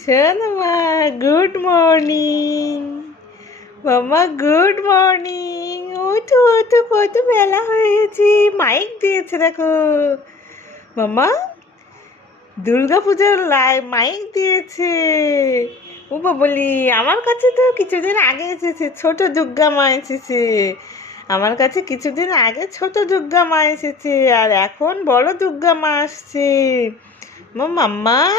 শোন মা good morning মামা গুড মর্নিং ওঠো ওঠো কত বেলা হয়েছে মাইক দিয়েছে, দেখো। মামা দুর্গা পূজার লাই মাইক দিয়েছে। ও বলি, আমার কাছে তো কিছুদিন আগে এসেছে, ছোট দুর্গা মা এসেছে। আমার কাছে কিছুদিন আগে ছোট দুর্গা মা এসেছে, আর এখন বড় দুর্গা মা আসছে। মাম্মা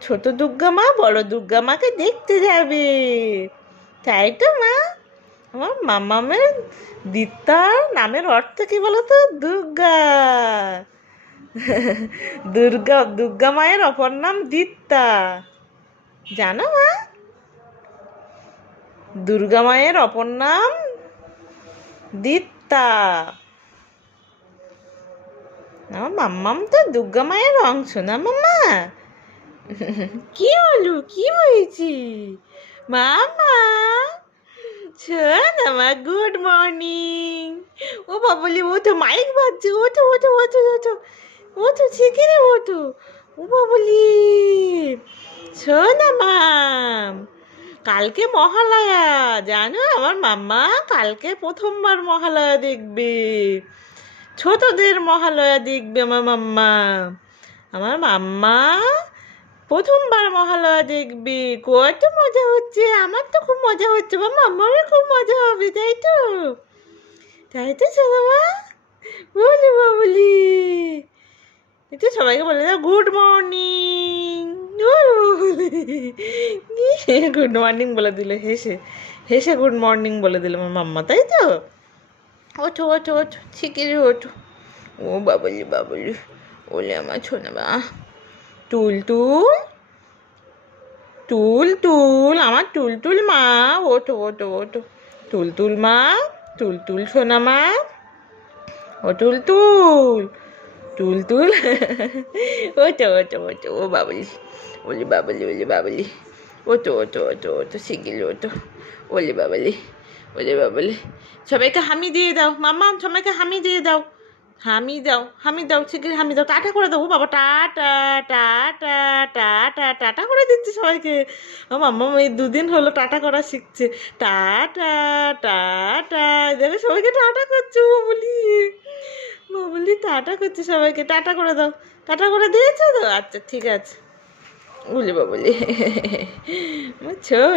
ছোট দুর্গা মা বড় দুর্গা মাকে দেখতে যাবে। তাই তো, মা। আমার মামামের দিত্তার নামের অর্থ কি বলতো? দুর্গা। দুর্গা দুর্গা মায়ের অপর নাম দিত্তা। জানো, মা? দুর্গা মায়ের অপর নাম দিত্তা আমার মাম্মাম তো দুর্গা মায়ের অংশ না মাম্মা কি হলো কি হয়েছে মামা শোন আমার গুড মর্নিং ও বাবলি ও তো মাইক বাজছে ওঠো ওঠো ওঠো ওঠো ওঠো শিখিরে ওঠো ও বাবলি শোন মাম কালকে মহালয়া, জানো? আমার মাম্মা কালকে প্রথমবার মহালয়া দেখবে। ছোটদের মহালয়া দেখবে আমার মাম্মা। আমার মাম্মা প্রথমবার মহালয়া দেখবে। কত মজা হচ্ছে, আমার তো খুব মজা হচ্ছে বা মাম্মারও খুব মজা হবে, তাই তো? তাই তো সোনামা বলি বাবলি। একটু সবাইকে বলে দাও, গুড মর্নিং। গুড মর্নিং বলে দিল, হেসে হেসে গুড মর্নিং বলে দিল আমার মাম্মা, তাই তো? ওঠো ওঠো ওঠো শিখিরে ওঠো। ও বাবলি বাবলি, ওলে আমার ছোনা বা। টুল টুল টুল টুল, আমার টুল টুল মা, ওঠো ওঠো ওঠো। টুল টুল মা, টুল টুল সোনা মা, ও টুল টুল। টুল টুল ওঠো ওঠো ওঠো। ও বাবলি, ওলি বাবলি ওলি বাবলি। ওঠো ওঠো ওঠো ওঠো শিখিল ওঠো। ওলি বাবলি ওলি বাবলি। সবাইকে হামি দিয়ে দাও। মামা সবাইকে হামি দিয়ে দাও। হামি দাও হামি দাও শিখির হামি দাও। টাটা করে দাও ও বাবা। টাটা টাটা টাটা টাটা করে দিচ্ছে সবাইকে। ও মাম্মা, এই দুদিন হলো টাটা করা শিখছে। টাটা টাটা দেখো সবাইকে টাটা করছে ও বলি বলি টাটা করছে সবাইকে। টাটা করে দাও। টাটা করে দিয়েছ তো? আচ্ছা ঠিক আছে। বলি বাবলি। বুঝছ